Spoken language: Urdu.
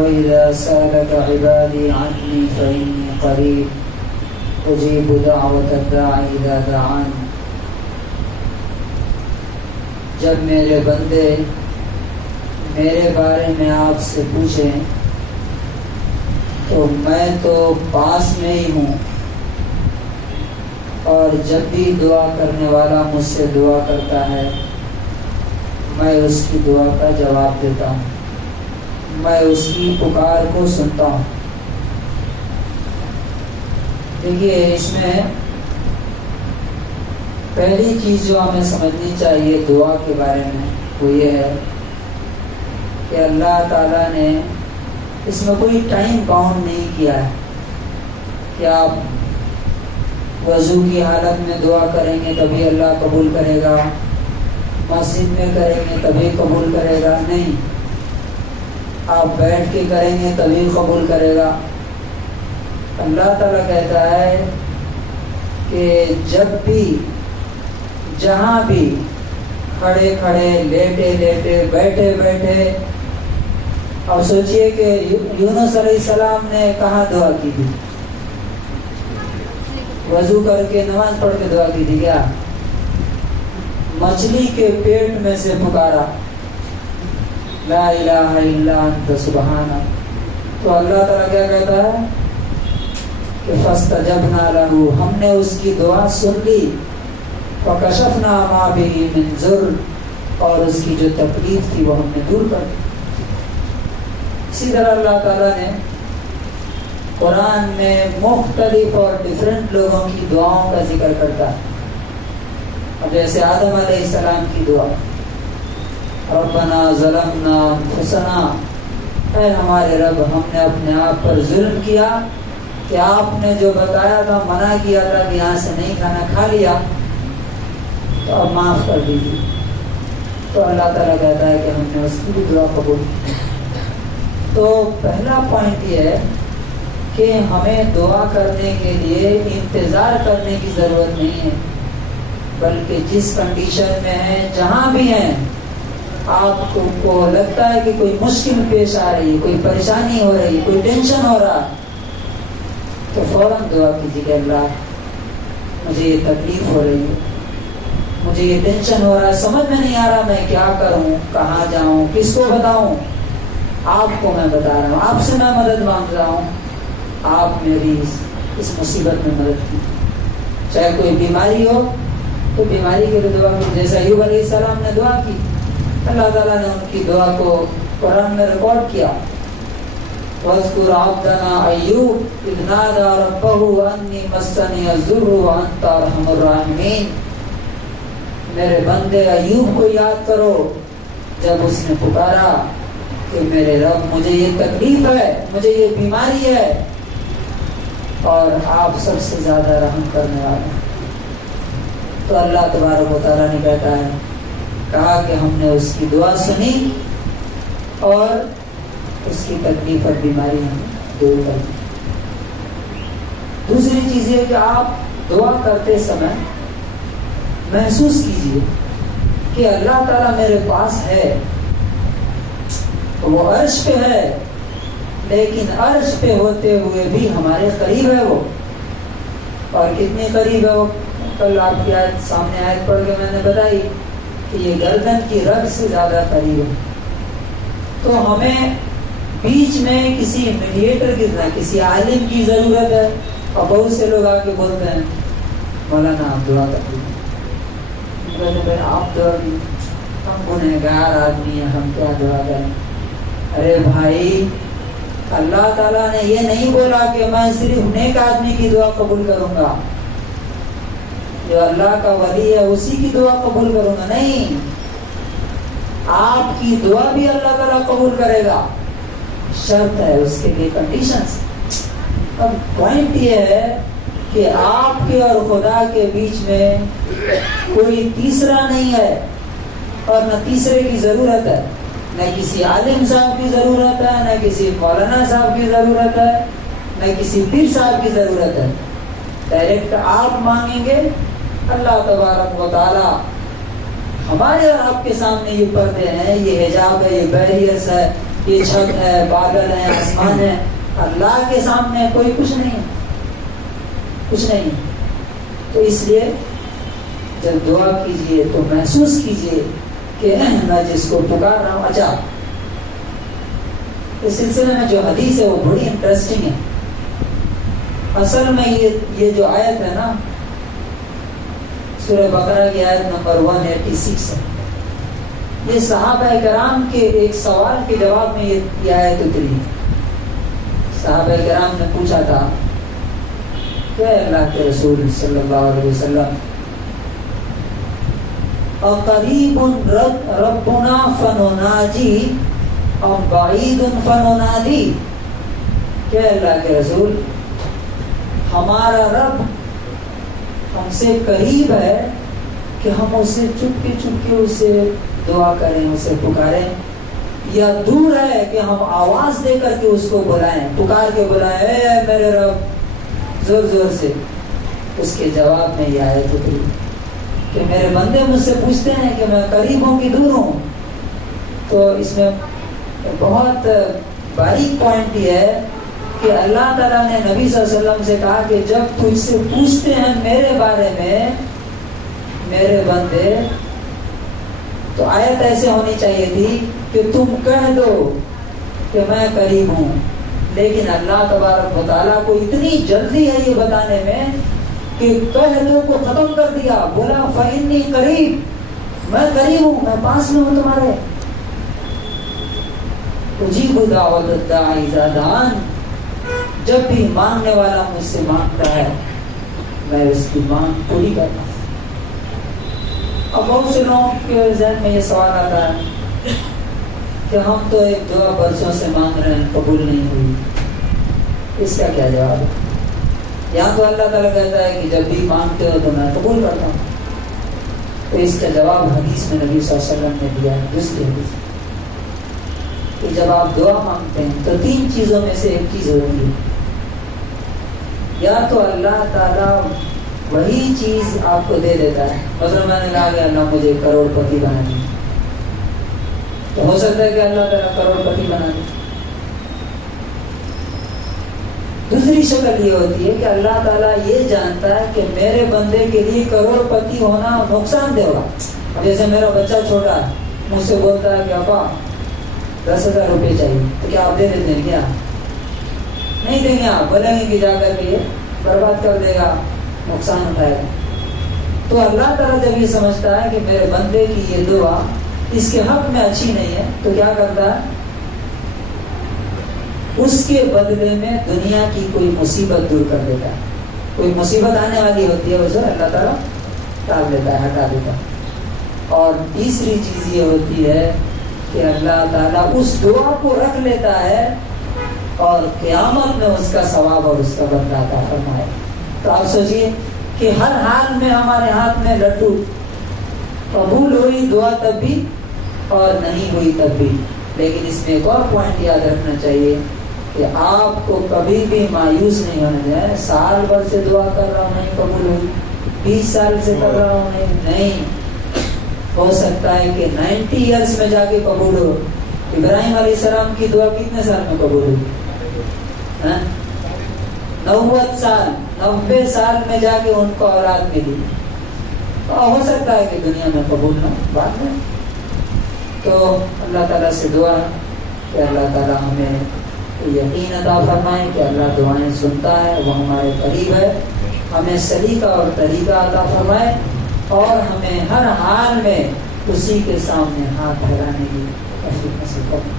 وإذا سألك عبادي عني فإني قريب أجيب دعوة الداعي إذا دعان. جب میرے بندے میرے بارے میں آپ سے پوچھیں تو میں تو پاس میں ہی ہوں، اور جب بھی دعا کرنے والا مجھ سے دعا کرتا ہے میں اس کی دعا کا جواب دیتا ہوں، میں اس کی پکار کو سنتا ہوں. دیکھیے اس میں پہلی چیز جو ہمیں سمجھنی چاہیے دعا کے بارے میں وہ یہ ہے کہ اللہ تعالیٰ نے اس میں کوئی ٹائم باؤنڈ نہیں کیا ہے کہ آپ وضو کی حالت میں دعا کریں گے تبھی اللہ قبول کرے گا، مسجد میں کریں گے تبھی قبول کرے گا. نہیں، آپ بیٹھ کے کریں گے تبھی قبول کرے گا. اللہ تعالیٰ کہتا ہے کہ جب بھی جہاں بھی کھڑے کھڑے، لیٹے لیٹے، بیٹھے بیٹھے. اب سوچئے کہ یونس علیہ السلام نے کہاں دعا کی تھی؟ وضو کر کے نماز پڑھ کے دعا کی تھی کیا؟ مچھلی کے پیٹ میں سے پکارا لا الہ الا انت سبحانک. تو اللہ تعالیٰ کیا کہتا ہے کہ فاستجبنا لہ، ہم نے اس کی دعا سن لی. فکشفنا ما بہ من ضر، اور اس کی جو تکلیف تھی وہ ہم نے دور کر دی. اسی طرح اللہ تعالیٰ نے قرآن میں مختلف اور ڈفرینٹ لوگوں کی دعاؤں کا ذکر کرتا ہے. اب جیسے آدم علیہ السلام کی دعا، ربنا ظلمنا انفسنا، اے ہمارے رب ہم نے اپنے آپ پر ظلم کیا کہ آپ نے جو بتایا تھا، منع کیا تھا کہ یہاں سے نہیں کھانا، کھا لیا، تو اب معاف کر دیجیے. تو اللہ تعالیٰ کہتا ہے کہ ہم نے اس کی بھی دعا قبول کی. تو پہلا پوائنٹ یہ ہے کہ ہمیں دعا کرنے کے لیے انتظار کرنے کی ضرورت نہیں ہے، بلکہ جس کنڈیشن میں ہیں، جہاں بھی ہیں، آپ کو لگتا ہے کہ کوئی مشکل پیش آ رہی ہے، کوئی پریشانی ہو رہی ہے، کوئی ٹینشن ہو رہا، تو فوراً دعا کیجیے کہ اللہ مجھے یہ تکلیف ہو رہی ہے، مجھے یہ ٹینشن ہو رہا ہے، سمجھ میں نہیں آ رہا میں کیا کروں، کہاں جاؤں، کس کو بتاؤں. آپ کو میں بتا رہا ہوں، آپ سے میں مدد مانگ رہا ہوں، آپ میری اس مصیبت میں مدد کی. چاہے کوئی بیماری ہو تو بیماری کے لیے دعا کی، جیسے ایوب علیہ السلام نے دعا کی، اللہ تعالیٰ نے ان کی دعا کو قرآن میں ریکارڈ کیا. وَاذْكُرْ عَبْدَنَا أَيُّوبَ إِذْ نَادَىٰ رَبَّهُ أَنِّي مَسَّنِيَ الضُّرُّ وَأَنتَ أَرْحَمُ الرَّاحِمِينَ. میرے بندے ایوب کو یاد کرو جب اس نے پکارا کہ میرے رب مجھے یہ تکلیف ہے، مجھے یہ بیماری ہے، اور آپ سب سے زیادہ رحم کرنے والے. تو اللہ تبارک و تعالیٰ نے کہا کہ ہم نے اس کی دعا سنی اور اس کی تکلیف اور بیماری ہم دور کر دی. دوسری چیز یہ کہ آپ دعا کرتے سمے محسوس کیجئے کہ اللہ تعالیٰ میرے پاس ہے. وہ عرش پہ ہے، لیکن عرش پہ ہوتے ہوئے بھی ہمارے قریب ہے وہ. اور کتنے قریب ہے وہ؟ کل آپ کی آیت سامنے آیت پڑھ کے میں نے بتائی کہ یہ گردن کی رگ سے زیادہ قریب ہے. تو ہمیں بیچ میں کسی میڈیٹر کی، کسی عالم کی ضرورت ہے. اور بہت سے لوگ آ کے بولتے ہیں مولانا آپ دعا کر دیجیے. آپ دعا کیجیے، ہم گنہگار آدمی ہیں، ہم کیا دعا کریں. ارے بھائی، اللہ تعالیٰ نے یہ نہیں بولا کہ میں صرف نیک آدمی کی دعا قبول کروں گا، جو اللہ کا ولی ہے اسی کی دعا قبول کروں گا. نہیں، آپ کی دعا بھی اللہ تعالیٰ قبول کرے گا، شرط ہے، اس کے لیے کنڈیشنز. اب پوائنٹ یہ ہے کہ آپ کے اور خدا کے بیچ میں کوئی تیسرا نہیں ہے، اور نہ تیسرے کی ضرورت ہے. نہ کسی عالم صاحب کی ضرورت ہے، نہ کسی مولانا صاحب کی ضرورت ہے، نہ کسی پیر صاحب کی ضرورت ہے. ڈائریکٹ آپ مانگیں گے، اللہ تبارک و تعالی. ہمارے اور آپ کے سامنے یہ پردے ہیں، یہ حجاب ہے، یہ بیریئرز ہے، یہ چھت ہے، بادل ہے، آسمان ہے، اللہ کے سامنے کوئی کچھ نہیں، کچھ نہیں۔ تو اس لیے جب دعا کیجئے تو محسوس کیجئے کہ میں جس کو پکار رہا ہوں۔ اچھا، اس سلسلے میں جو حدیث ہے وہ بڑی انٹرسٹنگ ہے۔ اصل میں یہ جو آیت ہے نا، سورہ بقرہ کی آیت نمبر 186 ہے۔ یہ صحابہ کرام کے ایک سوال کے جواب میں یہ آیت اتری۔ صحابہ کرام نے پوچھا تھا کہ اللہ کے رسول صلی اللہ علیہ وسلم، اقریب ربنا فنناجی ام بعید فننادی، کہ اللہ کے رسول ہمارا رب ہم سے قریب ہے کہ ہم اسے چپکے چپکے اسے دعا کریں، اسے پکاریں، یا دور ہے کہ ہم آواز دے کر کے اس کو بلائیں، پکار کے بلائیں، اے میرے رب، زور زور سے۔ اس کے جواب میں یہ آیت اتری کہ میرے بندے مجھ سے پوچھتے ہیں کہ میں قریب ہوں کہ دور ہوں۔ تو اس میں بہت باریک پوائنٹ یہ ہے کہ اللہ تعالیٰ نے نبی صلی اللہ علیہ وسلم سے کہا کہ جب تجھ سے پوچھتے ہیں میرے بارے میں میرے بندے، تو آیت ایسے ہونی چاہیے تھی کہ تم کہہ دو کہ میں قریب ہوں، لیکن اللہ تبارک و تعالیٰ کو اتنی جلدی ہے یہ بتانے میں کہ کہہ دو کو ختم کر دیا، بولا فإنی قریب، میں قریب ہوں، میں پاس میں ہوں تمہارے۔ اجیب دعوت الداعی اذا دعان، جب بھی مانگنے والا مجھ سے مانگتا ہے میں اس کی مانگ پوری کرتا ہوں۔ اب بہت سے لوگوں کے ذہن میں یہ سوال آتا ہے کہ ہم تو ایک دعا برسوں سے مانگ رہے ہیں، قبول نہیں ہوئی، اس کا کیا جواب ہے؟ یہاں تو اللہ تعالیٰ کہتا ہے کہ جب بھی مانگتے ہو تو میں قبول کرتا ہوں۔ تو اس کا جواب حدیث میں نبی صلی اللہ علیہ وسلم نے دیا ہے، دوسری حدیث کہ جب آپ دعا مانگتے ہیں تو تین چیزوں میں سے ایک چیز ہوتی ہے، یا تو اللہ تعالیٰ وہی چیز آپ کو دے دیتا ہے، مثلا میں نے کہا کہ اللہ مجھے کروڑ پتی بنا دی، تو ہو سکتا ہے کہ اللہ تعالیٰ کروڑ پتی بنا دے۔ دوسری شکل یہ ہوتی ہے کہ اللہ تعالیٰ یہ جانتا ہے کہ میرے بندے کے لیے کروڑ پتی ہونا نقصان دے گا۔ اب جیسے میرا بچہ چھوٹا ہے، مجھ سے بولتا ہے کہ ابا 10,000 روپے چاہیے، تو کیا آپ دے دیتے ہیں؟ کیا نہیں دیں گے؟ آپ بولیں گے کہ جا کر کے برباد کر دے گا، نقصان اٹھائے گا۔ تو اللہ تعالیٰ جب یہ سمجھتا ہے کہ میرے بندے کی یہ دعا اس کے حق میں اچھی نہیں ہے، تو کیا کرتا ہے؟ اس کے بدلے میں دنیا کی کوئی مصیبت دور کر دیتا ہے۔ کوئی مصیبت آنے والی ہوتی ہے اسے اللہ تعالیٰ ٹال دیتا ہے، ہٹا دیتا ہے۔ اور تیسری چیز یہ ہوتی ہے کہ اللہ تعالیٰ اس دعا کو رکھ لیتا ہے اور قیامت میں اس کا ثواب اور اس کا بدلہ عطا فرمائے۔ تو آپ سوچیے کہ ہر حال میں ہمارے ہاتھ میں لڈو، قبول ہوئی دعا تب بھی اور نہیں ہوئی تب بھی۔ لیکن اس میں ایک اور پوائنٹ یاد رکھنا چاہیے کہ آپ کو کبھی بھی مایوس نہیں ہونا چاہیے۔ سال بھر سے دعا کر رہا ہوں نہیں قبول ہوئی، 20 سال سے کر رہا ہوں نہیں، ہو سکتا ہے کہ 90 ایئرس میں جا کے قبول ہو۔ ابراہیم علیہ السلام کی دعا کتنے سال میں قبول ہوئی؟ 90 سال، 90 سال میں جا کے ان کو اولاد ملی۔ ہو سکتا ہے کہ دنیا میں قبول نہ ہو بعد میں۔ تو اللہ تعالیٰ سے دعا کہ اللہ تعالیٰ ہمیں یقین عطا فرمائے کہ اللہ دعائیں سنتا ہے، وہ ہمارے قریب ہے، ہمیں سلیقہ اور طریقہ عطا فرمائے، اور ہمیں ہر حال میں اسی کے سامنے ہاتھ پھیلانے کی توفیق نصیب فرمائے۔